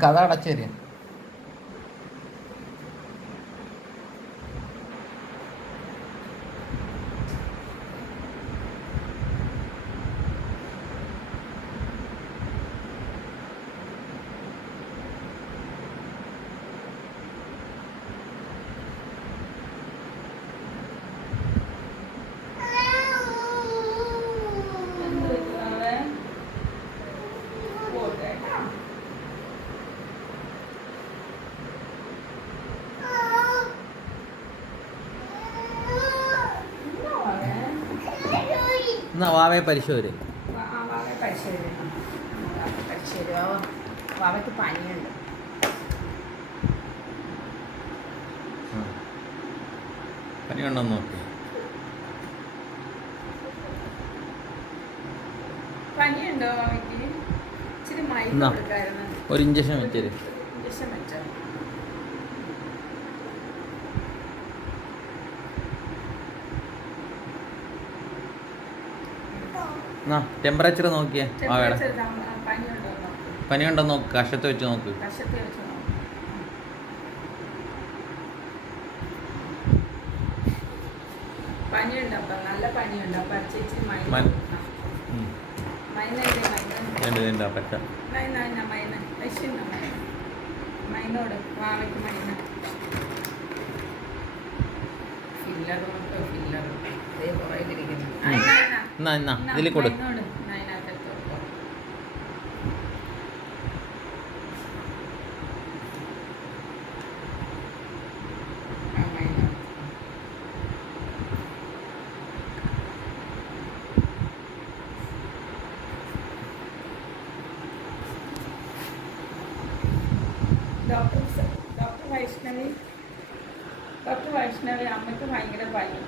കഥ അടച്ചേരി. എന്നാ വാവയെ പരിശോധന വാവയ്ക്ക് പനിയുണ്ട്. പനിയുണ്ടോ നോക്കി. പനിയുണ്ടോ വാവയ്ക്ക്? ഇച്ചിരി മരുന്ന് കൊടുക്കായിരുന്നു. ഒരു ഇഞ്ചക്ഷൻ വെച്ചേര്. ഇഞ്ചക്ഷൻ വെച്ചോ? ടെമ്പറേച്ചർ നോക്കിയേ. പനിയുണ്ടോ നോക്ക്. കഷത്ത് വെച്ച് നോക്ക്. പനിയുണ്ട്. അപ്പം നല്ല പനിയുണ്ട്. അപ്പം ചേച്ചി മൈനോട് വാവയ്ക്ക് മൈന ഫില്ലർ ഫില്ലർ അതേ പുറകിലിരിക്കുന്നു. ഇതിൽ കൊടു. ഡോക്ടർ വൈഷ്ണവി അമ്മയ്ക്ക് ഭയങ്കര പനി.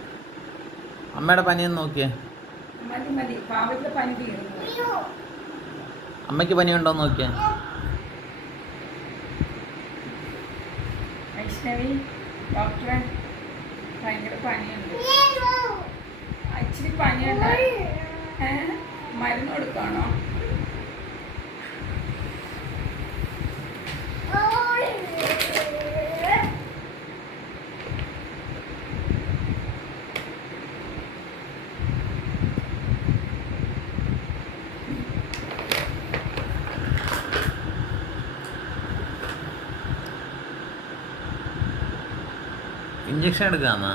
അമ്മയുടെ പനിയൊന്ന് നോക്കിയേ. മതി പാവയ്ക്ക് പനി തീർന്നു. അമ്മയ്ക്ക് പനിയുണ്ടോ നോക്കിയേ. വൈഷ്ണവി ഡോക്ടറെ ഭയങ്കര പനിയുണ്ട്. ഇച്ചിരി പനിയുണ്ട്. മരുന്ന് കൊടുക്കാണോ? ഇഞ്ചക്ഷൻ എടുക്കാന്നാ?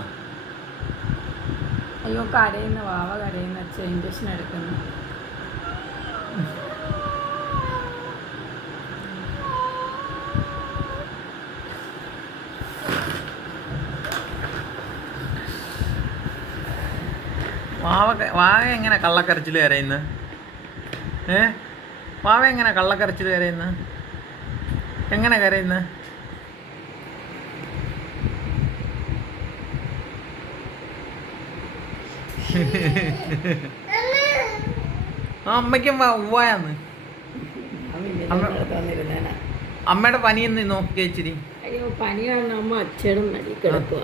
അയ്യോ കരയുന്ന വാവ കരയുന്ന വെച്ചാൽ ഇഞ്ചക്ഷൻ എടുക്കുന്നു. വാവ എങ്ങനെ കള്ളക്കരച്ചിൽ കരയുന്ന? വാവ എങ്ങനെ കള്ളക്കരച്ചിൽ കരയുന്ന? എങ്ങനെ കരയുന്ന? അമ്മയ്ക്കും ഉവ്വാന്ന്. അമ്മയുടെ പനിയെന്ന് നോക്കിയ ഇച്ചിരി. അയ്യോ പനി കാരണം അമ്മ അച്ഛനും മടി കിടക്കുക.